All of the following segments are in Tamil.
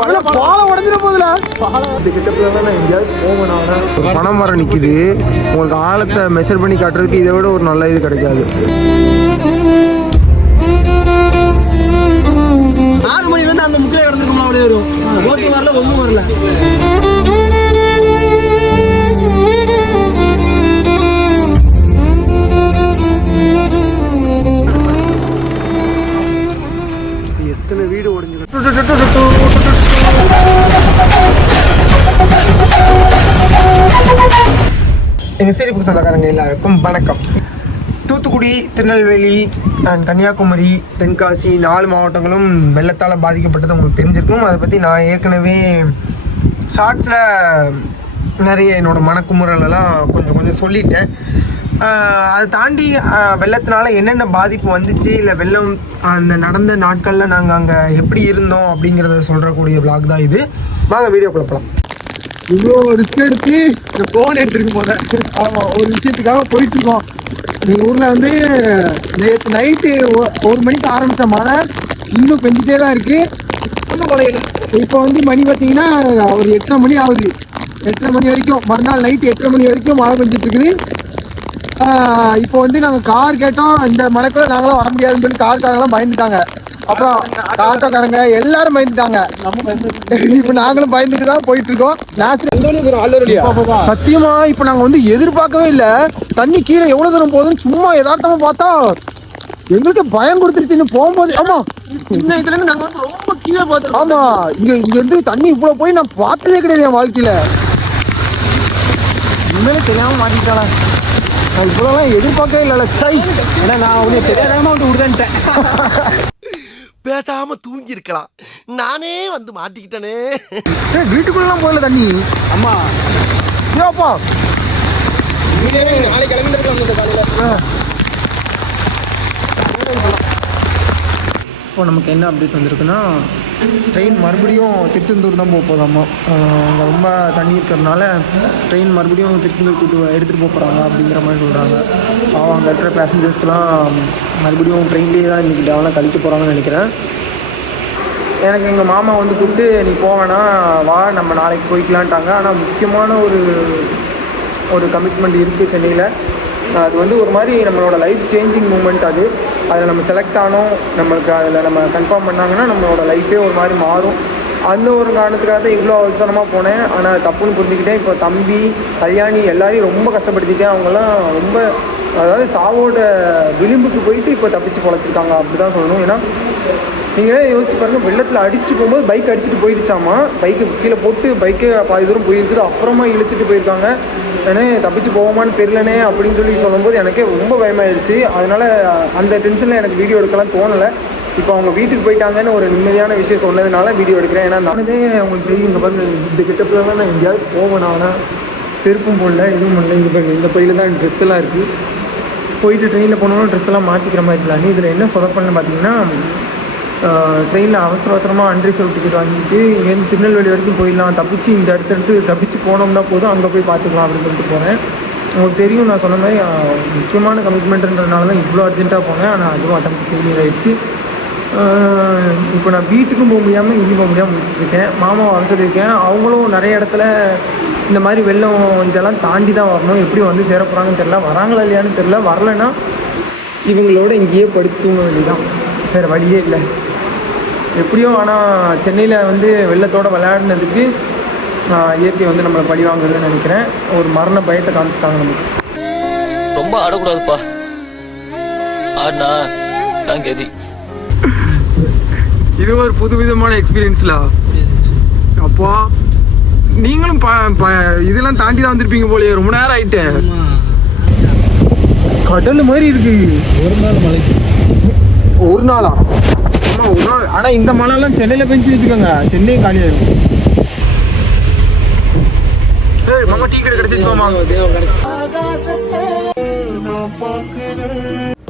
பாலம் உடஞ்சிட போதுல பணம் வர நிக்குது. உங்களுக்கு ஆழத்தை மெஷர் பண்ணி காட்டுறதுக்கு இதை விட ஒரு நல்ல இது கிடைக்காது. 6 மணிலேருந்து அந்த முக்கிய கிடந்துருக்கோம். அப்படியே வரும். ஓட்டு வரல, ஒன்றும் வரல. எத்தனை வீடு உடஞ்சு எங்கள் சிரிப்பு சொந்தக்காரங்க எல்லாருக்கும் வணக்கம். தூத்துக்குடி, திருநெல்வேலி அண்ட் கன்னியாகுமரி, தென்காசி 4 மாவட்டங்களும் வெள்ளத்தால் பாதிக்கப்பட்டது உங்களுக்கு தெரிஞ்சிருக்கும். அதை பற்றி நான் ஏற்கனவே ஷார்ட்ஸில் நிறைய என்னோடய மனக்குமுறலெல்லாம் கொஞ்சம் சொல்லிட்டேன். அதை தாண்டி வெள்ளத்தினால என்னென்ன பாதிப்பு வந்துச்சு, இல்லை வெள்ளம் அந்த நடந்த நாட்களில் நாங்கள் அங்கே எப்படி இருந்தோம் அப்படிங்கிறத சொல்கிறக்கூடிய விளாக் தான் இது. வாங்க வீடியோக்குள்ள போகலாம். இவ்வளோ ரிஸ்க் எடுத்து இந்த ஃபோன் எடுத்துருக்கும் போத. ஆமாம், ஒரு விஷயத்துக்காக போயிட்டுருக்கோம். எங்கள் ஊரில் வந்து நேற்று நைட்டு 1 மணிக்கு ஆரம்பித்த மழை இன்னும் பெஞ்சிட்டே தான் இருக்குது. ஒன்றும் குறையல. இப்போ வந்து மணி பார்த்தீங்கன்னா ஒரு 8:30 மணி ஆகுது. 8:30 மணி வரைக்கும், மறுநாள் நைட்டு 8:30 மணி வரைக்கும் மழை பெஞ்சிட்ருக்குது. இப்போ வந்து நாங்கள் கார் கேட்டோம். இந்த மழைக்குள்ள நாங்களாம் வர முடியாதுன்னு சொல்லி கார்காரங்களாம் பயந்துட்டாங்க. அப்புறம் ஆட்டோக்காரங்க எல்லாரும் பயந்துட்டாங்க. இப்போ நாங்களும் பயந்துட்டு தான் போயிட்டு இருக்கோம். சத்தியமா இப்போ நாங்கள் வந்து எதிர்பார்க்கவே இல்லை. தண்ணி கீழே எவ்வளோ தூரம் போகுதுன்னு சும்மா யதார்த்தமாக பார்த்தா எங்களுக்கு பயம் கொடுத்துருச்சு போகும்போது. ஆமா, சின்ன இதுல இருந்து நாங்கள் வந்து ரொம்ப கீழே பார்த்தோம். ஆமா, இங்க இருந்து தண்ணி இவ்வளோ போய் நான் பார்த்ததே கிடையாது என் வாழ்க்கையில. உண்மையிலே தெரியாம மாட்டிக்கிட்டாலாம். நான் இவ்வளோலாம் எதிர்பார்க்கவே இல்லை. சை, ஏன்னா நான் உடனே தெரியாம வந்து விடுதேன்ட்டேன். பேசாம தூங்கி இருக்கலாம். நானே வந்து மாட்டிக்கிட்டனே. வீட்டுக்குள்ளலாம் போகல தண்ணி. அம்மா ஏப்பா நாளைக்கு கிளம்பிட்டு இப்போ நமக்கு என்ன அப்டேட் வந்திருக்குன்னா, ட்ரெயின் மறுபடியும் திருச்செந்தூர் தான் போக போதாம்மா. அங்கே ரொம்ப தண்ணி இருக்கிறதுனால ட்ரெயின் மறுபடியும் திருச்செந்தூர் எடுத்துகிட்டு போக போகிறாங்க அப்படிங்கிற மாதிரி சொல்கிறாங்க. அங்கே இருக்கிற பேசஞ்சர்ஸ்லாம் மறுபடியும் ட்ரெயின்லேயே தான் இன்றைக்கி டேவெல்லாம் கழிக்க போகிறாங்கன்னு நினைக்கிறேன். எனக்கு எங்கள் மாமா வந்து கூப்பிட்டு நீ போவேன்னா வா, நம்ம நாளைக்கு போய்க்கலான்ட்டாங்க. ஆனால் முக்கியமான ஒரு கமிட்மெண்ட் இருக்குது சென்னையில். அது வந்து ஒரு மாதிரி நம்மளோட லைஃப் சேஞ்சிங் மூமெண்ட். அதில் நம்ம செலக்ட் ஆனோம், நம்மளுக்கு அதில் நம்ம கன்ஃபார்ம் பண்ணாங்கன்னா நம்மளோட லைஃபே ஒரு மாதிரி மாறும். அந்த ஒரு காரணத்துக்காக தான் இவ்வளோ அவசரமாக போனேன். ஆனால் தப்புன்னு புரிஞ்சுக்கிட்டேன். இப்போ தம்பி, கல்யாணி எல்லாரையும் ரொம்ப கஷ்டப்படுத்திட்டேன். அவங்கெல்லாம் ரொம்ப, அதாவது சாவோட விளிம்புக்கு போயிட்டு இப்போ தப்பிச்சு பொழைச்சிருக்காங்க அப்படி தான் சொல்லணும். ஏன்னா நீங்களே யோசிச்சு பாருங்கள், வெள்ளத்தில் அடிச்சுட்டு போகும்போது பைக் அடிச்சுட்டு போயிடுச்சாமா. பைக்கு கீழே போட்டு பைக்கே பாதி தூரம் போயிருக்குது. அப்புறமா இழுத்துட்டு போயிருக்காங்க. ஏன்னா தப்பிச்சு போவோமான்னு தெரிலனே அப்படின்னு சொல்லும்போது எனக்கே ரொம்ப பயமாயிடுச்சு. அதனால் அந்த டென்ஷனில் எனக்கு வீடியோ எடுக்கலாம் தோணலை. இப்போ அவங்க வீட்டுக்கு போயிட்டாங்கன்னு ஒரு நிம்மதியான விஷயம் சொன்னதுனால வீடியோ எடுக்கிறேன். ஏன்னா நானே உங்களுக்கு தெரியும், இங்கே பாருங்க, இந்த கிட்டப்பில் தான் நான் எங்கேயாவது போவேன். ஆனால் செருப்பும் போடல, எதுவும் பண்ணல. இங்கே பாருங்க, இந்த பையில் தான் ட்ரெஸ் எல்லாம் இருக்குது. போயிட்டு ட்ரெயினில் போனோம்னா ட்ரெஸ் எல்லாம் மாற்றிக்கிற மாதிரி இருக்கலாம். இதில் என்ன சொதப்பல்னு பார்த்தீங்கன்னா, ட்ரெயினில் அவசரமாக அன்ரிசர்வ் டிக்கெட் வாங்கிட்டு இங்கேருந்து திருநெல்வேலி வரைக்கும் போயிடலாம், தப்பிச்சு இந்த இடத்துட்டு தப்பிச்சு போனோம்னா போதும், அங்கே போய் பார்த்துக்கலாம் அப்படின்னு சொல்லிட்டு போனேன். உங்களுக்கு தெரியும், நான் சொன்ன மாதிரி முக்கியமான கமிட்மெண்ட்டுன்றதுனால தான் இவ்வளோ அர்ஜென்ட்டாக போனேன். ஆனால் அதுவும் அட்டம் ஃபெயிலியர் ஆகிடுச்சு. இப்போ நான் வீட்டுக்கும் போக முடியாமல் இங்கேயும் போக முடியாமல் முடிச்சுருக்கேன். மாமாவை வர சொல்லியிருக்கேன். அவங்களும் நிறைய இடத்துல இந்த மாதிரி வெள்ளம் இதெல்லாம் தாண்டி தான் வரணும். எப்படி வந்து சேர போகிறாங்கன்னு தெரில, வராங்களா இல்லையான்னு தெரில. வரலைன்னா இவங்களோட இங்கேயே படுத்து தூங்க வேண்டியதான், வேறு வழியே இல்லை எப்படியோ. ஆனால் சென்னையில் வந்து வெள்ளத்தோடு விளையாடினதுக்கு இயற்கை வந்து நம்மளை பழி வாங்குறதுன்னு நினைக்கிறேன். ஒரு மரண பயத்தை காமிச்சிட்டாங்க நமக்கு. ரொம்ப ஆடக்கூடாதுப்பா, ஆடினா தான் கதி. இது ஒரு புதுவிதமான எக்ஸ்பீரியன்ஸ்ல. அப்போ நீங்களும் இதெல்லாம் தாண்டி தான் வந்திருப்பீங்க போலயே. ரொம்ப நேரம் ஆயிட்டு. கடல் மாதிரி இருக்கு. ஒரு நாள் மழைக்கு ஒரு நாளா? ஆமாம், ஒரு நாள். ஆனால் இந்த மழைலாம் சென்னையில் பெஞ்சு வச்சுக்கோங்க, சென்னையும் காலியாயிடும். மாமா டீ கடை கிடைச்சிச்சு மாமா.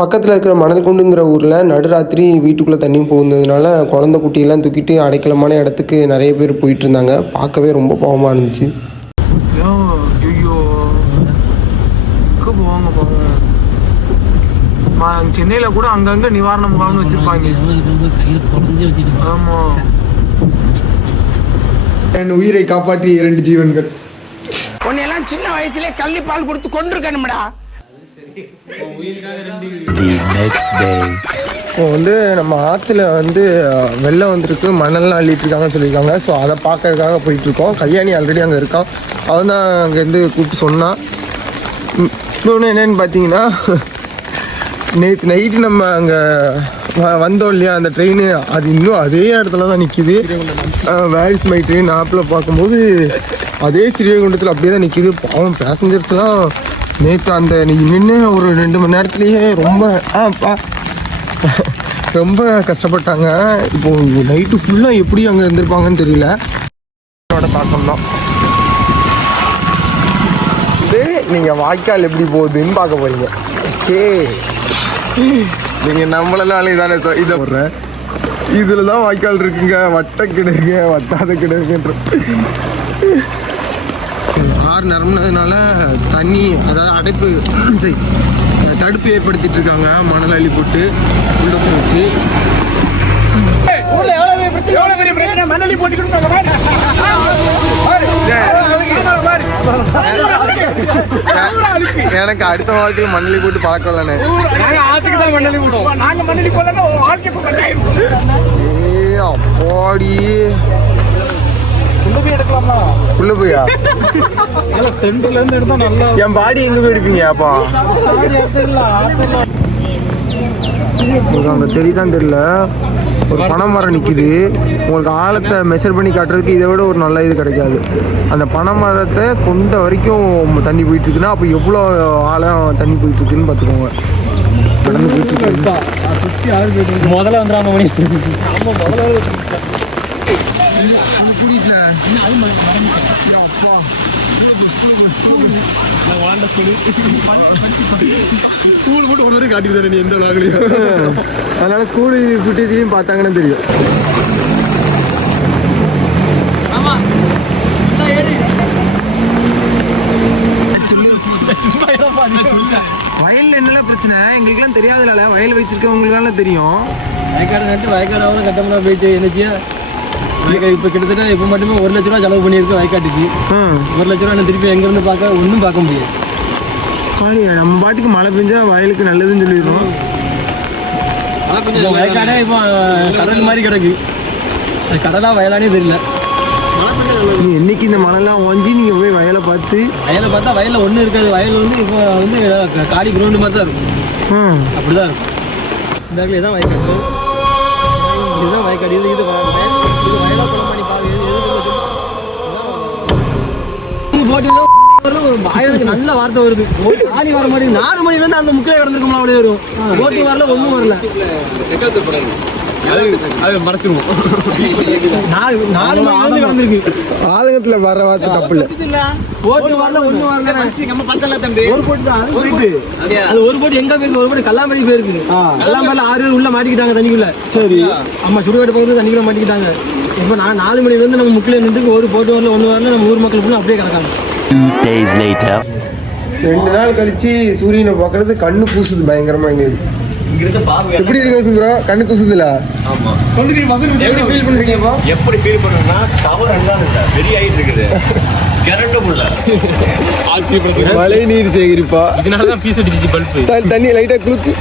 பக்கத்தில் இருக்கிற மணல்குண்டுங்கிற ஊரில் நடுராத்திரி வீட்டுக்குள்ளே தண்ணி போகுதுனால குழந்தை குட்டியெல்லாம் தூக்கிட்டு அடைக்கலமான இடத்துக்கு நிறைய பேர் போயிட்டு இருந்தாங்க. பார்க்கவே ரொம்ப பாவமாக இருந்துச்சு. ஐயோ, போவாங்க போவாங்க. சென்னையில் கூட அங்கங்கே நிவாரண முகாம்னு வச்சுருப்பாங்க. ஆமாம், என் உயிரை காப்பாற்றிய 2 ஜீவன்கள். உன்னையெல்லாம் சின்ன வயசுல கள்ளி பால் கொடுத்து கொண்டிருக்கணும்டா. இப்போ வந்து நம்ம ஆற்றுல வந்து வெள்ளம் வந்திருக்கு, மணல்லாம் அள்ளிட்டு இருக்காங்கன்னு சொல்லியிருக்காங்க. ஸோ அதை பார்க்கறதுக்காக போயிட்டுருக்கோம். கல்யாணி ஆல்ரெடி அங்கே இருக்கான். அவன் தான் அங்கேருந்து கூப்பிட்டு சொன்னான். இன்னொன்று என்னென்னு பார்த்தீங்கன்னா, நேற்று நைட்டு நம்ம அங்கே வந்தோம் இல்லையா, அந்த ட்ரெயின் அது இன்னும் அதே இடத்துல தான் நிற்கிது. வேர் இஸ் மை ட்ரெயின் ஆப்பில் பார்க்கும்போது அதே ஸ்ரீவைகுண்டத்தில் அப்படியே தான் நிற்கிது. பாவம் பேசஞ்சர்ஸ்லாம் நேற்று அந்த நின்று ஒரு 2 மணி நேரத்துலேயே ரொம்ப கஷ்டப்பட்டாங்க. இப்போது நைட்டு ஃபுல்லாக எப்படி அங்கே இருந்திருப்பாங்கன்னு தெரியல. தாக்கம் தான் இது. நீங்கள் வாய்க்கால் எப்படி போகுதுன்னு பார்க்க போகிறீங்க. ஓகே, நீங்கள் நம்மளாலே தானே இதை போடுறேன். இதில் தான் வாய்க்கால் இருக்குங்க. வட்ட கிணறுங்க, வட்டாத கிணறுங்கன்ற ஆறு நிரம்பினதுனால தண்ணி, அதாவது அடைப்பு தடுப்பு ஏற்படுத்திட்டு இருக்காங்க. மணல் அள்ளி போட்டு புல்டோசர் வச்சு. எனக்கு அடுத்த வாழ்க்கையில் மண்ணலி போட்டு பழக்கம் இல்லைண்ணே. ஏ அப்பாடி உள்ள போயா சென்டர்ல இருந்து எடுத்தா நல்லா. என் பாடி எங்க போய் எடுப்பீங்க அப்பா? அங்க தெரியுதான் தெரியல, ஒரு பனை மரம் நிற்கிது. உங்களுக்கு ஆழத்தை மெஷர் பண்ணி காட்டுறதுக்கு இதை விட ஒரு நல்ல இது கிடைக்காது. அந்த பனை மரத்தை கொண்ட வரைக்கும் தண்ணி போயிட்டு இருக்குன்னா அப்போ எவ்வளோ ஆழம் தண்ணி போயிட்டு இருக்குன்னு பார்த்துக்கோங்க. கடந்து போயிட்டு இருக்கு. முதல்ல வந்துடாம மணி. ஸ்கூல் மட்டும் ஒரு வரைக்கும் காட்டிட்டு நீ எந்த விளாகலையும். அதனால ஸ்கூல் ஃபுட்டேஜையும் பார்த்தாங்கன்னா தெரியும். வயல்ல என்னெல்லாம் பிரச்சனை எங்களுக்குலாம் தெரியாதுல. வயல் வச்சிருக்கவங்களுக்கெல்லாம் தெரியும். வயக்காடு நட்டு வயக்காடு கட்டமெல்லாம் போயிட்டு என்னச்சியா இப்போ கிட்டத்தட்ட இப்போ மட்டுமே 1 லட்ச ரூபா செலவு பண்ணியிருக்கு வயக்காட்டுக்கு. 1 லட்ச ரூபா திருப்பி எங்கேருந்து பார்க்க ஒன்றும் பார்க்க முடியாது. நம்ம பாட்டுக்கு மழை பெஞ்சா வயலுக்கு நல்லதுன்னு சொல்லிடுறோம். வயக்காடே இப்போ கடல் மாதிரி கிடக்கு. கடலா வயலானே தெரியல. என்னைக்கு இந்த மழைலாம் ஓஞ்சி நீங்கள் போய் வயலை பார்த்தா வயலில் ஒன்றும் இருக்காது. வயல் வந்து இப்போ வந்து காடி கிரவுண்டு மாதிரி தான் இருக்கும். அப்படிதான் இருக்கும். இந்த இடத்துல இதான் வயக்காடு. இதுதான் வயக்காடு. இது வயலா குளம் பண்ணி பாருங்க. நல்ல வார்த்தை வருது. ஆணி வர மாதிரி 4 மணிலேருந்து அந்த முக்கிய கிடந்திருக்கோம்ல, அப்படியே வரும். போட்டி வரல, ஒன்றும் வரல. அது மறைச்சிருவோம். 4 மணிலேருந்து கிடந்திருக்கு. ஆளுங்கத்தில் வர வார்த்தை தப்பு இல்லை. போட்டி வரல, ஒன்றும் வரல. நம்ம பார்த்தல தம்பி ஒரு போட்டி தான் போயிட்டு. அது ஒரு போட்டி எங்க போயிருக்கு? ஒரு போட்டி கல்லாம்பரி போயிருக்கு. கல்லாம்பரில் 6 பேர் உள்ள மாட்டிக்கிட்டாங்க தண்ணிக்குள்ள. சரி, அம்மா சுடுகாட்டு பக்கத்துல தண்ணிக்குள்ள மாட்டிக்கிட்டாங்க. இப்போ நான் 4 மணிலேருந்து நம்ம முக்கில நின்று ஒரு போட்டு வரல, ஒன்று வரல. நம்ம ஊர் மக்கள் ஃபுல்லாக அப்படியே கிடக்காங்க. 2 நாள் கழிச்சு சூரியனை பார்க்கறது கண்ணு கூசுது பயங்கரமா. எங்களுக்கு எப்படி இருக்கு சுந்தரா? கண்ணு கூசுதுல. எப்படி ஃபீல் பண்ணுன்னா டவர் வெறி ஆகிட்டு இருக்குது. மழை நீர் சேகரிப்பா. இதனாலதான் பீஸ் அடிச்சு பல்பு தண்ணி லைட்டா குளுக்கு.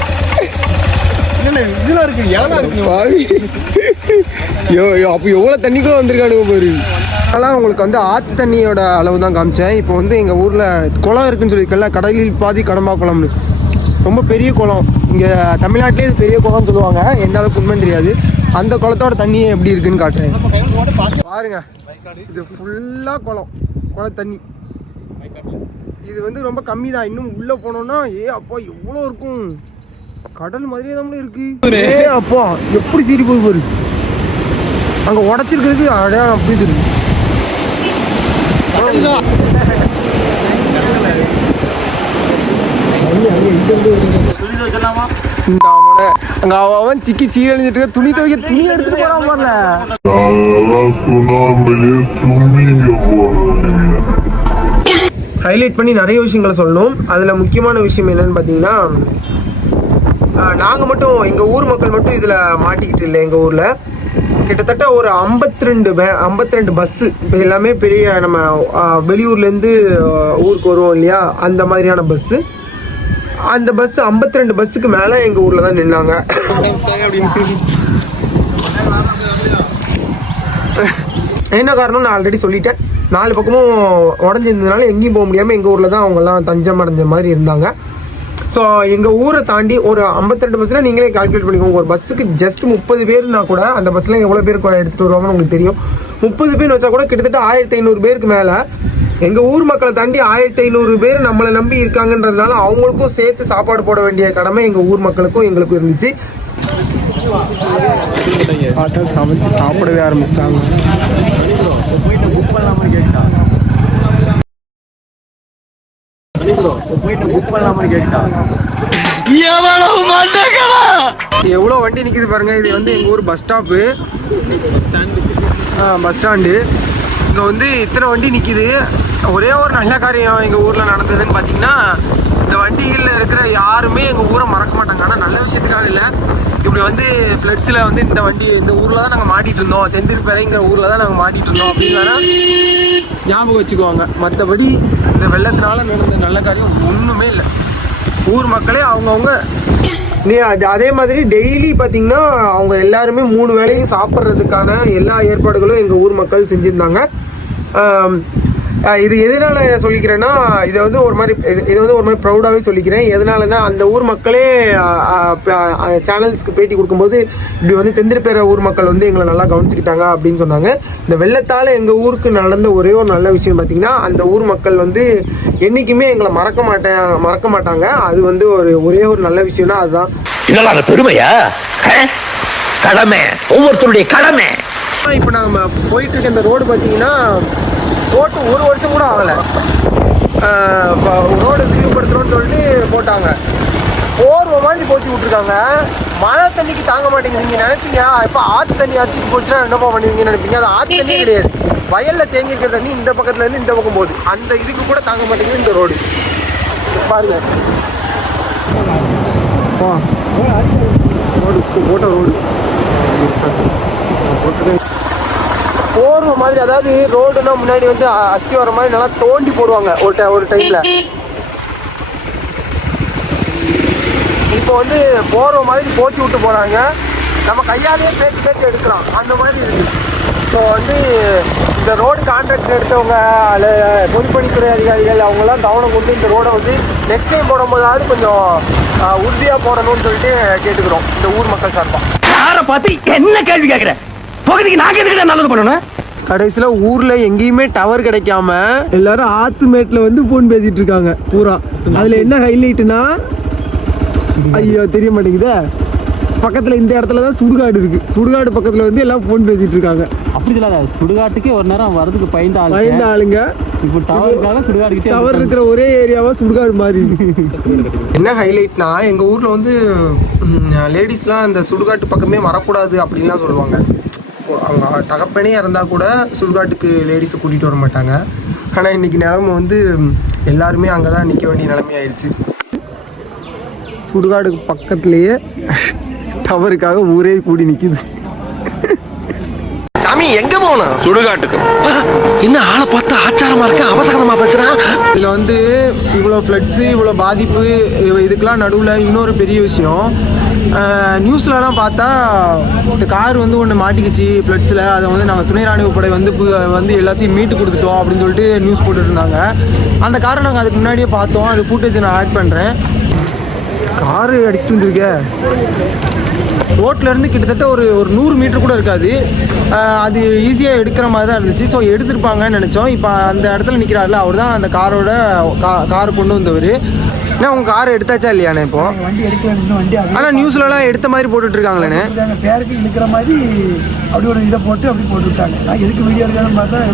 இதெல்லாம் இருக்கு, ஏன்னா இருக்கு பாவி. அப்போ எவ்வளோ தண்ணிக்குள்ள வந்திருக்கானுங்க பாரு. அதெல்லாம் உங்களுக்கு வந்து ஆற்று தண்ணியோட அளவு தான் காமிச்சேன். இப்போ வந்து எங்கள் ஊரில் குளம் இருக்குன்னு சொல்லியிருக்கல, கடலில் பாதி கடம்பா குளம்னு. ரொம்ப பெரிய குளம். இங்கே தமிழ்நாட்டிலே இது பெரிய குளம்னு சொல்லுவாங்க. எந்த அளவுக்கு உண்மைன்னு தெரியாது. அந்த குளத்தோட தண்ணி எப்படி இருக்குன்னு காட்டுறேன் பாருங்க. இது ஃபுல்லாக குள தண்ணி. இது வந்து ரொம்ப கம்மி தான். இன்னும் உள்ளே போனோம்னா அப்பா எவ்வளோ இருக்கும். கடல் மாதிரியே தான் இருக்கு. அப்பா எப்படி சீரி போய் பாரு. அங்கே உடச்சிருக்கிறதுக்கு அடையாளம் அப்படி இருக்கு. அங்க அவன் சிக்கி சீரழிஞ்சிட்டு துணி துவைக்க துணி எடுத்துட்டு போறான் பாருல. ஹைலைட் பண்ணி நிறைய விஷயங்களை சொல்லணும். அதில் முக்கியமான விஷயம் என்னன்னு பார்த்தீங்கன்னா, நாங்கள் மட்டும் எங்கள் ஊர் மக்கள் மட்டும் இதில் மாட்டிக்கிட்டு இல்லை. எங்கள் ஊரில் கிட்டத்தட்ட ஒரு 52 பஸ்ஸு. இப்போ எல்லாமே பெரிய நம்ம வெளியூர்லேருந்து ஊருக்கு வருவோம் இல்லையா, அந்த மாதிரியான பஸ்ஸு. அந்த பஸ்ஸு 52 பஸ்ஸுக்கு மேலே எங்கள் ஊரில் தான் நின்னாங்க. என்ன காரணம் நான் ஆல்ரெடி சொல்லிட்டேன். 4 பக்கமும் உடஞ்சிருந்ததுனால எங்கேயும் போக முடியாமல் எங்கள் ஊரில் தான் அவங்கெல்லாம் தஞ்சம் அடைஞ்ச மாதிரி இருந்தாங்க. ஸோ எங்கள் ஊரை தாண்டி ஒரு 52 பஸ்ஸில் நீங்களே கால்குலேட் பண்ணிக்கோங்க. ஒரு பஸ்ஸுக்கு ஜஸ்ட் 30 பேர்னா கூட அந்த பஸ்ஸில் எவ்வளோ பேர் எடுத்துகிட்டு வருவாங்கன்னு உங்களுக்கு தெரியும். 30 பேர் வச்சா கூட கிட்டத்தட்ட 1500 பேருக்கு மேலே எங்கள் ஊர் மக்களை தாண்டி 1500 பேர் நம்மளை நம்பி இருக்காங்கன்றதுனால அவங்களுக்கும் சேர்த்து சாப்பாடு போட வேண்டிய கடமை எங்கள் ஊர் மக்களுக்கும் எங்களுக்கும் இருந்துச்சு. சமைச்சு சாப்பிடவே ஆரம்பிச்சிட்டாங்க. எவ்வளோ வண்டி நிற்கிது பாருங்க. இது வந்து எங்கள் ஊர் பஸ் ஸ்டாப்பு, பஸ் ஸ்டாண்டு. இங்கே வந்து இத்தனை வண்டி நிற்கிது. ஒரே ஒரு நல்ல காரியம் எங்கள் ஊரில் நடந்ததுன்னு பார்த்தீங்கன்னா, இந்த வண்டிகளில் இருக்கிற யாருமே எங்கள் ஊரை மறக்க மாட்டாங்க. ஆனால் நல்ல விஷயத்துக்காக இல்லை, இப்படி வந்து ஃப்ளட்ஸில் வந்து இந்த ஊரில் தான் நாங்கள் மாட்டிகிட்டு இருந்தோம், தெந்திருப்பேரைங்கிற ஊரில் தான் நாங்கள் மாட்டிகிட்டு இருந்தோம் அப்படின்னு வேணால் ஞாபகம் வச்சுக்குவாங்க. மற்றபடி இந்த வெள்ளத்தினால நடந்த நல்ல காரியம் ஒன்றுமே இல்லை. ஊர் மக்களே அவங்கவுங்க அதே மாதிரி டெய்லி பார்த்தீங்கன்னா அவங்க எல்லாருமே 3 வேளையும் சாப்பிட்றதுக்கான எல்லா ஏற்பாடுகளும் எங்கள் ஊர் மக்கள் செஞ்சுருந்தாங்க. இது எதனால சொல்லிக்கிறேன்னா, இது வந்து ஒரு மாதிரி ப்ரௌடாகவே சொல்லிக்கிறேன். எதனாலன்னா, அந்த ஊர் மக்களே சேனல்ஸ்க்கு பேட்டி கொடுக்கும்போது இப்படி வந்து தெந்திருப்பேர ஊர் மக்கள் வந்து எங்களை நல்லா கவனிச்சுக்கிட்டாங்க அப்படின்னு சொன்னாங்க. இந்த வெள்ளத்தால் எங்கள் ஊருக்கு நடந்த ஒரே ஒரு நல்ல விஷயம் பார்த்தீங்கன்னா, அந்த ஊர் மக்கள் வந்து என்றைக்குமே எங்களை மறக்க மாட்டாங்க. அது வந்து ஒரே ஒரு நல்ல விஷயம்னா அதுதான். இதெல்லாம் பெருமையா? கடமை, ஒவ்வொருத்தருடைய கடமை. இப்போ நம்ம போயிட்டு இருக்க இந்த ரோடு பார்த்தீங்கன்னா போட்டு 1 வருஷம் கூட ஆகலை. ரோடு விரிவுபடுத்துகிறோன்னு சொல்லிட்டு போட்டாங்க. போர்வை மாதிரி போட்டி விட்ருக்காங்க. மழை தண்ணிக்கு தாங்க மாட்டேங்குது. நீங்கள் நினைப்பீங்க இப்போ ஆற்று தண்ணி அடிச்சுட்டு போச்சுன்னா என்னப்பா பண்ணுவீங்கன்னு நினைப்பீங்க. அது ஆற்று தண்ணியே கிடையாது. வயலில் தேங்கி இருக்கிற தண்ணி இந்த பக்கத்துலேருந்து இந்த பக்கம் போகுது. அந்த இதுக்கு கூட தாங்க மாட்டேங்குது இந்த ரோடு. பாருங்க, ரோடு போட்ட ரோடு போர்வை மாதிரி. அதாவது ரோடுனா முன்னாடி வந்து அத்தி வர மாதிரி நல்லா தோண்டி போடுவாங்க ஒரு டைம்ல. இப்போ வந்து போர்வை மாதிரி போத்தி விட்டு போறாங்க. நம்ம கையாலேயே பேச்சு எடுக்கலாம், அந்த மாதிரி இருக்கு. ஸோ வந்து இந்த ரோடு கான்ட்ராக்ட் எடுத்தவங்க பொதுப்பணித்துறை அதிகாரிகள் அவங்கெல்லாம் கவனம் கொண்டு இந்த ரோடை வந்து நெக்ஸ்ட் டைம் போடும்போதாவது கொஞ்சம் உறுதியாக போடணும்னு சொல்லிட்டு கேட்டுக்கிறோம் இந்த ஊர் மக்கள் சார்பாக. யாரை பார்த்து என்ன கேள்வி கேட்குறேன்? பகுதிக்கு நாங்கள் எதுக்கு நல்லது பண்ணணும்? கடைசியில் ஊரில் எங்கேயுமே டவர் கிடைக்காம எல்லாரும் ஆத்துமேட்டில் வந்து ஃபோன் பேசிட்டு இருக்காங்க பூரா. அதில் என்ன ஹைலைட்டுனா, ஐயோ தெரிய மாட்டேங்குதா, பக்கத்தில் இந்த இடத்துல தான் சுடுகாடு இருக்கு. சுடுகாடு பக்கத்தில் வந்து எல்லாம் ஃபோன் பேசிட்டு இருக்காங்க. அப்படி இல்லை, சுடுகாட்டுக்கே ஒரு நேரம் வரதுக்கு பயந்த ஆளுங்க. இப்போ டவருக்காக சுடுகாடு டவர் இருக்கிற ஒரே ஏரியாவா சுடுகாடு மாதிரி. என்ன ஹைலைட்னா, எங்கள் ஊரில் வந்து லேடிஸ்லாம் அந்த சுடுகாட்டு பக்கமே வரக்கூடாது அப்படின்லாம் சொல்லுவாங்க. அவங்க தகப்பனே இருந்தால் கூட சுடுகாட்டுக்கு லேடிஸை கூட்டிகிட்டு வர மாட்டாங்க. ஆனால் இன்றைக்கி நிலமை வந்து எல்லாருமே அங்கே தான் நிற்க வேண்டிய நிலைமை ஆயிடுச்சு. சுடுகாடுக்கு பக்கத்துலேயே டவருக்காக ஊரே கூடி நிற்கிது. சாமி எங்க போகணும்? சுடுகாட்டுக்கு. என்ன ஆளை பார்த்தா ஆச்சாரமா இருக்க, அவசரமா பேசுறான். இதில் வந்து இவ்வளோ ஃப்ளட்ஸு, இவ்வளோ பாதிப்பு, இதுக்கெல்லாம் நடுவில் இன்னொரு பெரிய விஷயம், நியூஸ்லலாம் பார்த்தா இந்த கார் வந்து ஒன்று மாட்டிக்கிச்சு ஃப்ளட்ஸில். அதை வந்து நாங்கள் துணை ராணுவ படை வந்து எல்லாத்தையும் மீட்டு கொடுத்துட்டோம் அப்படின்னு சொல்லிட்டு நியூஸ் போட்டுருந்தாங்க. அந்த காரை நாங்கள் அதுக்கு முன்னாடியே பார்த்தோம். அது ஃபுட்டேஜ் நான் ஆட் பண்ணுறேன். காரு அடிச்சுட்டு வந்துருக்கேன். ரோட்லேருந்து கிட்டத்தட்ட ஒரு 100 மீட்டர் கூட இருக்காது. அது ஈஸியாக எடுக்கிற மாதிரி தான் இருந்துச்சு. ஸோ எடுத்துருப்பாங்கன்னு நினச்சோம். இப்போ அந்த இடத்துல நிற்கிறாருல, அவர் தான் அந்த காரை கொண்டு வந்தவர். ஏன்னா உங்கள் காரை எடுத்தாச்சா இல்லையாண்ணே? இப்போ வண்டி எடுக்கல, வண்டி. ஆனால் நியூஸ்லலாம் எடுத்த மாதிரி போட்டுட்டு இருக்காங்களேண்ணே. பேருக்கு இழுக்கிற மாதிரி அப்படி ஒரு இதை போட்டு அப்படி போட்டு விட்டாங்க. நான் எதுக்கு வீடியோ எடுக்கிற மாதிரி தான்.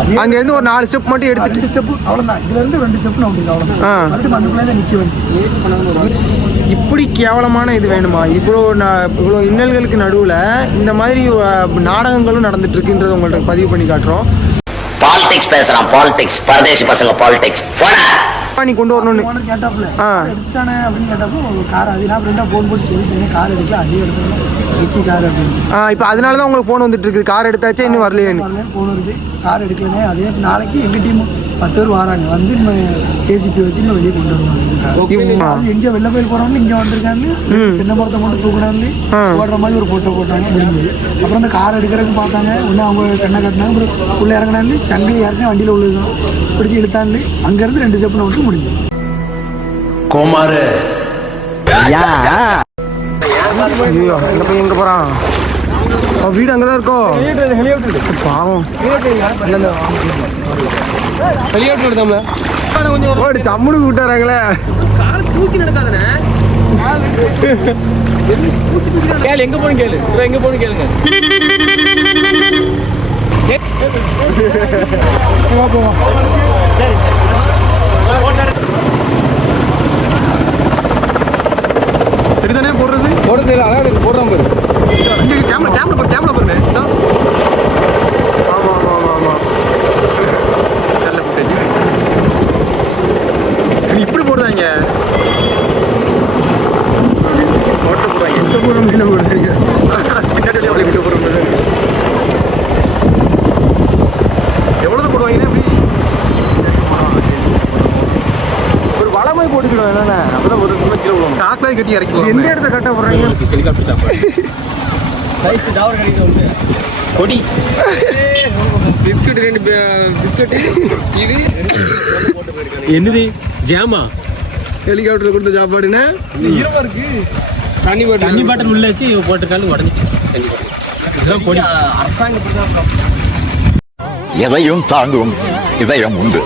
அதே அங்கேருந்து ஒரு 4 ஸ்டெப் மட்டும் எடுத்துட்டு 2 ஸ்டெப்பு அவ்வளோதான். இதுலேருந்து 2 ஸ்டெப் நான் உங்களுக்கு அவ்வளோதான். மறுபடியும் மண்ணுக்குள்ளே தான் நிற்க வேண்டியது. இப்படி கேவலமான இது வேணுமா? இவ்வளோ இன்னல்களுக்கு நடுவில் இந்த மாதிரி நாடகங்களும் நடந்துட்டு இருக்குன்றதை உங்கள்கிட்ட பதிவு பண்ணி காட்டுறோம். பாலிடிக்ஸ் பேசுறான், பாலிடிக்ஸ், பரதேசி பசங்க பாலிடிக்ஸ். போடா. நீ கொண்டு வரணும்னு ஓனர் கேட்டாப்புல ஆ. எடுத்துட்டானே அப்படின்னு கேட்டப்போ ஒரு கார் அது நான் ரெண்டாக ஃபோன் போட்டு சொல்லிட்டேன் கார் எடுக்கல அதே எடுத்துக்கலாம் விக்கி கார் அப்படின்னு இப்போ அதனால தான் உங்களுக்கு ஃபோன் வந்துட்டு இருக்குது. கார் எடுத்தாச்சே இன்னும் வரலையேன்னு. வரலன்னு ஃபோன் வருது கார் எடுக்கலனே அதே நாளைக்கு எங்கள் டீம் 10 பேர் வராங்க வந்து இன்னும் ஜேசிபி வச்சு இன்னும் வெளியே கொண்டு வருவாங்க. அது எங்கே வெளில போய் போகிறவங்க இங்கே வந்திருக்காங்க தென்னை மரத்தை மட்டும் தூக்குறாங்க போடுற மாதிரி ஒரு போட்டோ போட்டாங்க முடிஞ்சது. அப்புறம் அந்த கார் எடுக்கிறதுக்கு பார்த்தாங்க ஒன்று அவங்க கண்ணை கட்டினாங்க அப்புறம் உள்ளே இறங்கினாங்க சங்கிலி இறங்கினா வண்டியில் உள்ளதுதான் பிடிச்சி இழுத்தாண்டு அங்கேருந்து 2 ஸ்டெப்னு விட்டு முடிஞ்சது. கோமாரு ஐயோ இந்த பையன் எங்கே போகிறான்? வீடு அங்கே தான் இருக்கோ பாவம். ஓடி சம்முனுக்கு விட்டாராங்களே. கேளு எங்க போகணும் கேளு எங்க போகணும் கேளுங்க. எடுத்தானே போடுறது போடுறது இல்லை அழகாக போடுறான் பாரு. இங்கே கேமரா பாருங்க. ஆமாம் ஆமாம் ஆமாம் நல்ல ஃபுட்டேஜ். இப்படி போடுறாங்க போட்டு போடுறாங்க. எந்த போடுறோம் இல்லை போடுறீங்க பின்னாடி எவ்வளோ விட்டு போடுறது எவ்வளோ போடுவாங்கன்னா ஒரு வளமை போட்டுக்கிடுவோம் என்னென்ன அப்பதான் ஒரு கிலோ விடுவோம். சாக்கில் கட்டி இறக்கி எந்த இடத்த கட்ட போடுறாங்க? ஹெலிகாப்டர் சாப்பாடு சைஸ் டவர் கடிக்க வந்து கொடி பிஸ்கட் 2 பிஸ்கட் இது என்னது ஜாமா ஹெலிகாப்டரில் கொடுத்த சாப்பாடுன்னா ஈரமா இருக்கு. தண்ணி பாட்டில் உள்ள வச்சு போட்டுருக்காலும் உடஞ்சிட்டு பொடி. எதையும் தாங்கும் இதயம் உண்டு,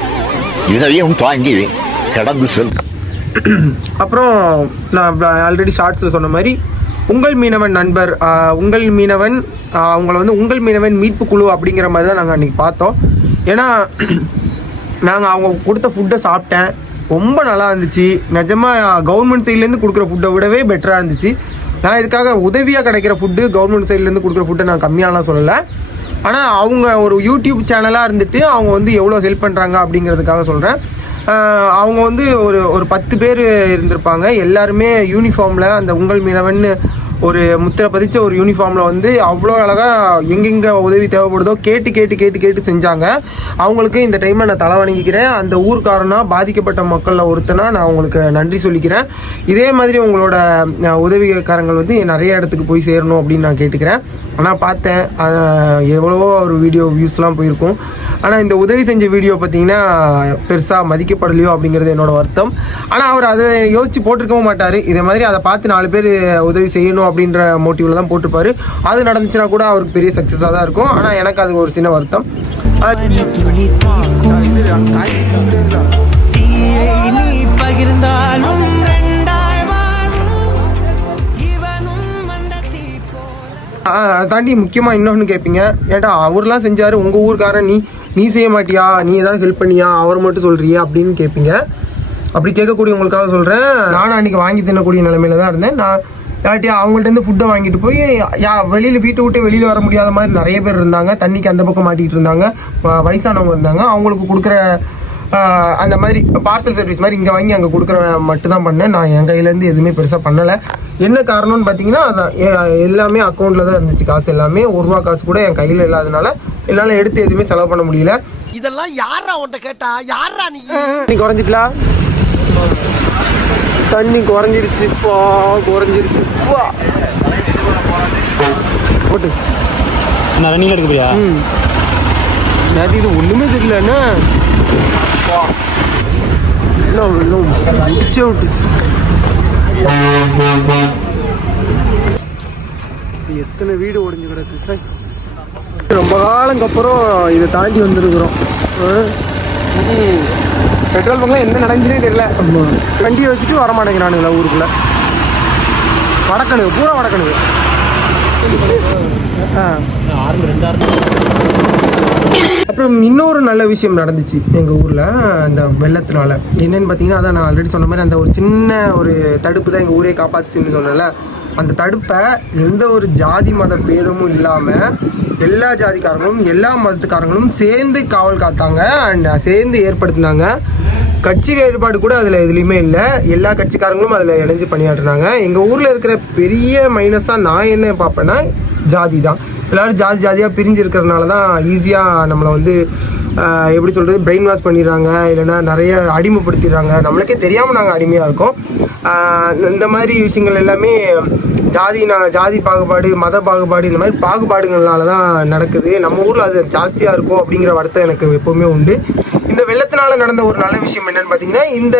இதையும் தாங்கி கடந்து செல். அப்புறம் நான் ஆல்ரெடி ஷார்ட்ஸில் சொன்ன மாதிரி உங்கள் மீனவன் நண்பர் உங்கள் மீனவன் அவங்கள வந்து உங்கள் மீனவன் மீட்பு குழு அப்படிங்கிற மாதிரி தான் நாங்கள் அன்றைக்கி பார்த்தோம். ஏன்னா நாங்கள் அவங்க கொடுத்த ஃபுட்டை சாப்பிட்டேன், ரொம்ப நல்லா இருந்துச்சு. நிஜமாக கவர்மெண்ட் சைட்லேருந்து கொடுக்குற ஃபுட்டை விடவே பெட்டராக இருந்துச்சு. நான் இதுக்காக உதவியாக கிடைக்கிற ஃபுட்டு கவர்மெண்ட் சைட்லேருந்து கொடுக்குற ஃபுட்டை நான் கம்மியாலாம் சொல்லலை. ஆனால் அவங்க ஒரு யூடியூப் சேனலாக இருந்துட்டு அவங்க வந்து எவ்வளோ ஹெல்ப் பண்ணுறாங்க அப்படிங்கிறதுக்காக சொல்கிறேன். அவங்க வந்து ஒரு 10 பேர் இருந்திருப்பாங்க. எல்லாருமே யூனிஃபார்மில் அந்த உங்கள் மீனவன் ஒரு முத்திரை பதிச்ச ஒரு யூனிஃபார்மில் வந்து அவ்வளோ அழகாக எங்கெங்கே உதவி தேவைப்படுதோ கேட்டு செஞ்சாங்க. அவங்களுக்கு இந்த டைமில் நான் தலை வணங்கிக்கிறேன். அந்த ஊர்க்காரனாக பாதிக்கப்பட்ட மக்களில் ஒருத்தனா நான் அவங்களுக்கு நன்றி சொல்லிக்கிறேன். இதே மாதிரி உங்களோட உதவிக்காரங்கள் வந்து நிறைய இடத்துக்கு போய் சேரணும் அப்படின்னு நான் கேட்டுக்கிறேன். ஆனால் பார்த்தேன் எவ்வளவோ ஒரு வீடியோ வியூஸ்லாம் போயிருக்கும். ஆனால் இந்த உதவி செஞ்ச வீடியோ பார்த்தீங்கன்னா பெருசாக மதிக்கப்படலையோ அப்படிங்கிறது என்னோட வருத்தம். ஆனால் அவர் அதை யோசித்து போட்டிருக்கவும் மாட்டார். இதே மாதிரி அதை பார்த்து 4 பேர் உதவி செய்யணும் அப்படின்ற மோட்டிவில் தான் போட்டிருப்பாரு. அது நடந்துச்சுன்னா கூட அவருக்கு பெரிய சக்ஸஸாக தான் இருக்கும். ஆனால் எனக்கு அது ஒரு சின்ன வருத்தம். தாண்டி முக்கியமாக இன்னொன்று கேட்பீங்க, ஏன்டா அவர்லாம் செஞ்சார் உங்கள் ஊருக்காரன் நீ செய்ய மாட்டியா, நீ ஏதாவது ஹெல்ப் பண்ணியா, அவர் மட்டும் சொல்கிறியா அப்படின்னு கேட்பீங்க. அப்படி கேட்கக்கூடியவங்களுக்காக சொல்கிறேன், நானும் அன்றைக்கி வாங்கி தின்னக்கூடிய நிலைமையில தான் இருந்தேன். நான் யார்ட்டியா அவங்கள்ட்டேருந்து ஃபுட்டை வாங்கிட்டு போய் வெளியில் வீட்டை விட்டு வெளியில் வர முடியாத மாதிரி நிறைய பேர் இருந்தாங்க. தண்ணிக்கு அந்த பக்கம் மாட்டிகிட்டு இருந்தாங்க, வயசானவங்க இருந்தாங்க. அவங்களுக்கு கொடுக்குற அந்த மாதிரி பார்சல் சர்வீஸ் மாதிரி இங்கே வாங்கி அங்கே கொடுக்குற மட்டும் தான் பண்ணேன். நான் என் கையிலேருந்து எதுவுமே பெருசாக பண்ணலை. என்ன காரணம்னு பார்த்தீங்கன்னா அதான் எல்லாமே அக்கௌண்ட்டில் தான் இருந்துச்சு. காசு எல்லாமே 1 ரூபா காசு கூட என் கையில் இல்லாதனால என்னால் எடுத்து எதுவுமே செலவு பண்ண முடியல. இதெல்லாம் யாரா உன்கிட்ட கேட்டா, யாரா நீ குறைஞ்சிட்டலாம், தண்ணி குறைஞ்சிருச்சுப்பா, குறைஞ்சிருச்சு போட்டு நான் ரன்னிங்ல எடுக்க போறியா? அது இது ஒன்றுமே தெரியலண்ணா, முடிச்சே விட்டுச்சு. எத்தனை வீடு ஒடிஞ்சு கிடக்கு சார். ரொம்ப காலங்க அப்புறம் இதை தாண்டி வந்திருக்கிறோம். பெட்ரோல் பங்க்லாம் என்ன நடந்துச்சுனே தெரியல. வண்டியை வச்சுட்டு வர மாட்டேங்கிறானுங்களா ஊருக்குள்ள. வடக்கணுங்க, பூரா வடக்கணுங்க. அப்புறம் இன்னொரு நல்ல விஷயம் நடந்துச்சு எங்கள் ஊரில் அந்த வெள்ளத்தினால. என்னென்னு பார்த்தீங்கன்னா, அதான் நான் ஆல்ரெடி சொன்ன மாதிரி அந்த ஒரு சின்ன ஒரு தடுப்பு தான் எங்கள் ஊரே காப்பாற்றுச்சுன்னு சொன்னேன்ல. அந்த தடுப்பை எந்த ஒரு ஜாதி மத பேதமும் இல்லாமல் எல்லா ஜாதிக்காரங்களும் எல்லா மதத்துக்காரங்களும் சேர்ந்து காவல் காத்தாங்க அண்ட் சேர்ந்து ஏற்படுத்தினாங்க. கட்சி வேறுபாடு கூட அதில் எதுலேயுமே இல்லை. எல்லா கட்சிக்காரங்களும் அதில் இணைஞ்சு பணியாற்றினாங்க. எங்கள் ஊரில் இருக்கிற பெரிய மைனஸாக நான் என்ன பார்ப்பேன்னா ஜாதி தான். எல்லோரும் ஜாதியாக பிரிஞ்சு இருக்கிறதுனால தான் ஈஸியாக நம்மளை வந்து எப்படி சொல்கிறது பிரெயின் வாஷ் பண்ணிடுறாங்க, இல்லைன்னா நிறைய அடிமைப்படுத்திடுறாங்க. நம்மளுக்கே தெரியாமல் நாங்கள் அடிமையாக இருக்கோம். இந்த மாதிரி விஷயங்கள் எல்லாமே ஜாதி பாகுபாடு, மத பாகுபாடு, இந்த மாதிரி பாகுபாடுகள்னால தான் நடக்குது. நம்ம ஊரில் அது ஜாஸ்தியாக இருக்கும் அப்படிங்கிற வருத்தம் எனக்கு எப்போவுமே உண்டு. இந்த வெள்ளத்தினால நடந்த ஒரு நல்ல விஷயம் என்னன்னு பார்த்தீங்கன்னா, இந்த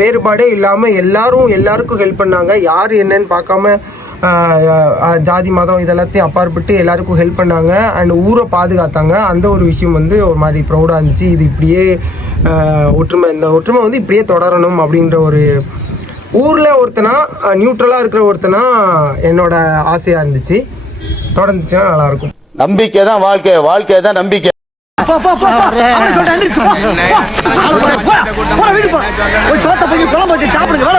வேறுபாடே இல்லாமல் எல்லாருக்கும் ஹெல்ப் பண்ணாங்க. யார் என்னன்னு பார்க்காம ஜாதி மதம் இதெல்லாத்தையும் அப்பாற்பட்டு எல்லாருக்கும் ஹெல்ப் பண்ணாங்க அண்ட் ஊரை பாதுகாத்தாங்க. அந்த ஒரு விஷயம் வந்து ஒரு மாதிரி ப்ரௌடாக இருந்துச்சு. இது இப்படியே இந்த ஒற்றுமை வந்து இப்படியே தொடரணும் அப்படின்ற ஒரு ஊரில் ஒருத்தனா நியூட்ரலாக இருக்கிற ஒருத்தனா என்னோட ஆசையாக இருந்துச்சு. தொடர்ந்துச்சுன்னா நல்லாயிருக்கும். நம்பிக்கை தான் வாழ்க்கை, வாழ்க்கை தான் நம்பிக்கை. சாப்பிடுங்க.